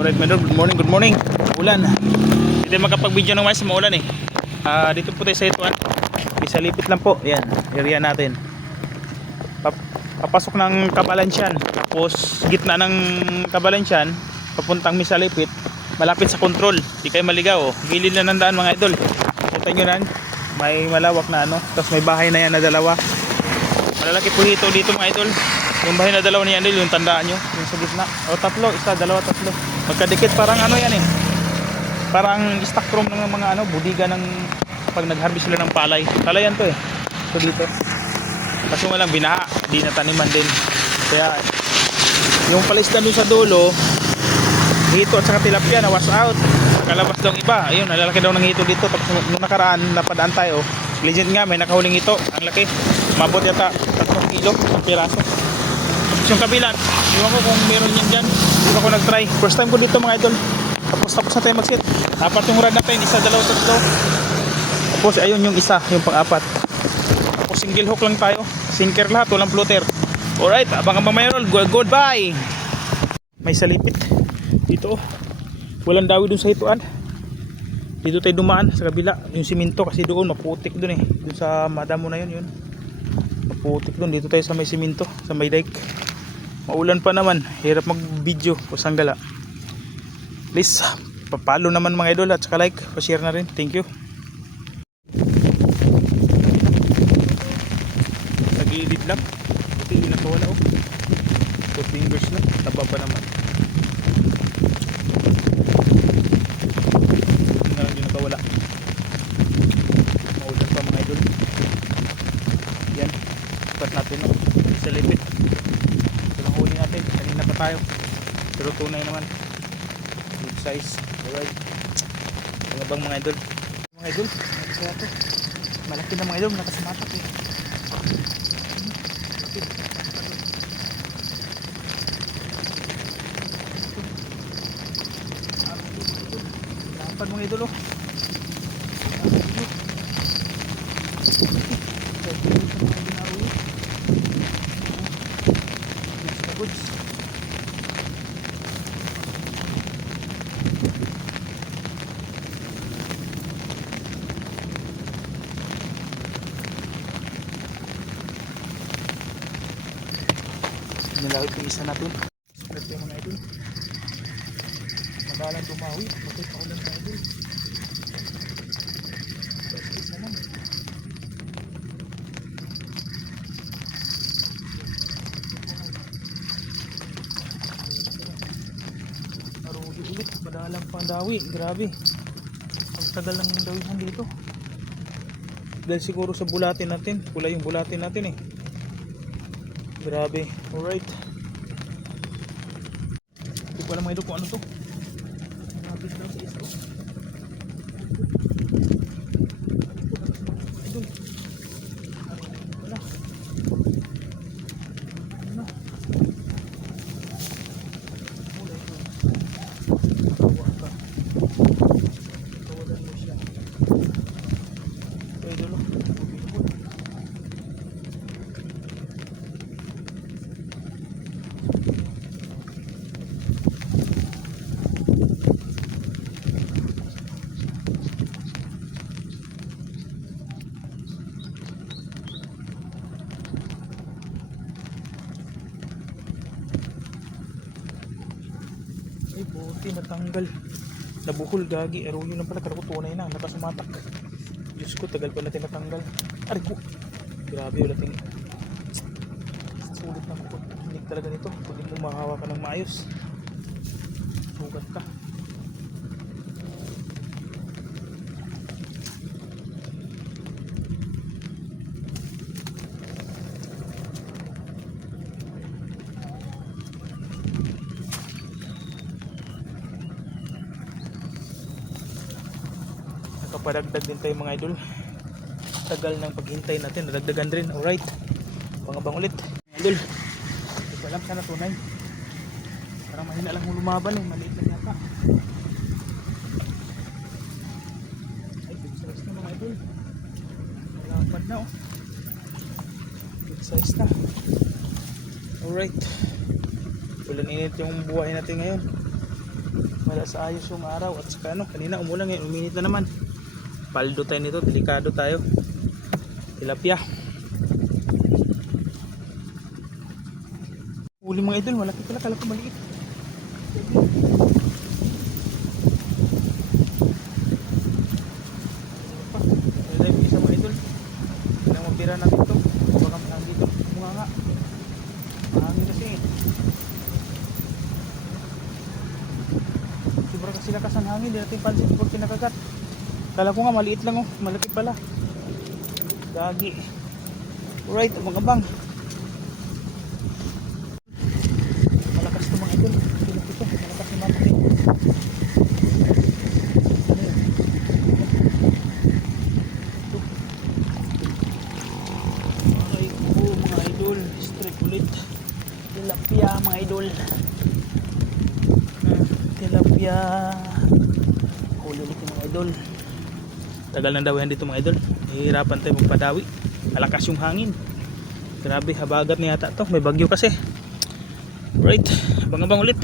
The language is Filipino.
Alright, my lord, good morning. Ulan. Hindi makapag-video ng mais sa maulan eh. Dito po tayo sa ituan. Isa lipit lang po. Yan, area natin. Papasok ng Kabalansyan. Tapos gitna ng Kabalansyan, papuntang Misalipit, malapit sa control. Di kayo maligaw. Oh. Gilid na ng daan mga idol. Kita nyo na, may malawak na ano. Tapos may bahay na yan na dalawa. Malalaki po dito mga idol. Yung bahay na dalawa niyan, yung tandaan nyo, yung sa gitna. O tatlo, isa, dalawa, tatlo. Magkadikit, parang ano yan eh. Parang stock room ng mga ano, budiga ng pag nag-harvest sila ng palay. Palayan to eh. So dito. Kasi walang binaha, di nataniman din. Kaya yung palisdan doon sa dulo, hito at saka tilapia na wash out. Kalabas daw iba. Ayun, nalalaki daw ng hito dito. Tapos nung nakaraan, napadaan tayo. Legend nga, may nakahuling hito. Ang laki. Mabot yata 3 kilo ang piraso. Yung kabilang, iwan ko kung meron yan dyan. Hindi ako nag-try. First time ko dito mga idol. Tapos na tayo mag-sit. Apat yung rad natin. Isa, dalawa, tatlo. Tapos ayun yung isa, yung pang-apat. Tapos single hook lang tayo. Sinker lahat, walang floater. Alright, abang mayroon. Goodbye. May salipit. Dito. Walang dawi dun sa hituan. Dito tayo dumaan sa kabila. Yung simento kasi doon, maputik dun eh. Dun sa madamo na yun. Maputik dun. Dito tayo sa may simento. Sa may dike. Maulan pa naman, hirap mag-video kusang gala. Please, papalo naman mga idol at saka like, pa-share na rin. Thank you. Sa gilid lang. Buti hindi nakawala oh. 4 fingers lang, taba pa naman. Buti na lang hindi nakawala. Maulan pa mga idol. Yan, ipat natin no. Sa lipit. Huli natin, kanina pa tayo pero tunay naman, good size. Alright, mga bang mga idol, nakasaya to, malaki na mga idol, nakasamatak eh. Dapat mga idol oh. Nilawit yung isa natin. Spread yung mga idol. Madalang tumawi. Bakit paulan mga idol? Isa lang. Naruli ulit. Madalang pandawi. Grabe. Ang tagal lang ng dawihan dito. Dahil siguro sa bulatin natin. Kulay yung bulatin natin eh. Grabe. Alright. Hindi ko alam mga idol kung ano to. Grabe lang sa isa. Idol. Wala. Ano? Wala ito. Kawa ka. Kawalan mo siya. Ito idol. Ay buti natanggal. Nabuhol gagi. Ero yun lang pala. Kala ko tunay na. Nakasumatak. Diyos ko tagal pala tinatanggal. Aray ko. Grabe wala ting. Sulit na ko. Hindi talaga nito. Pwede mo mahawakan ng maayos. Sugat ka. Nakapadagdag din tayo mga idol. Tagal ng paghintay natin, nadagdagan rin. Alright, pangabang ulit idol. Hindi ko alam sana tunay. Parang mahina lang lumaban eh, maliit lang yata. Ay, big size na mga idol. Malapad na oh. Big size na. Alright, ulan init yung buhay natin ngayon. Wala sa ayos yung araw at saka ano, kanina umulan ngayon, uminit na naman. Paldo tayo nito, delikado tayo. Tilapia. Huli mga idol, malaki pala, kala ko maliit. Wala yung isa mga idol. Kailangan mapira natin ito. Baka mahangin dito. Bunga nga. Mahangin kasi. Sobra kasi lakas ang hangin. Di natin pansin pag kinakagat. Kala ko nga maliit lang oh. Malaki pala. Gagi. Alright, mga bang. Malakas ito mga idol. Pinapit ito. Malakas yung mapit. Aray ko mga idol. Strike ulit. Tilapia mga idol. Tilapia. Huli ulit yung mga idol. Tagal ng dawihan dito mga idol. Hihirapan tayo magpadawi. Malakas yung hangin. Grabe, habagat niya yata to. May bagyo kasi. Right, abang-abang ulit.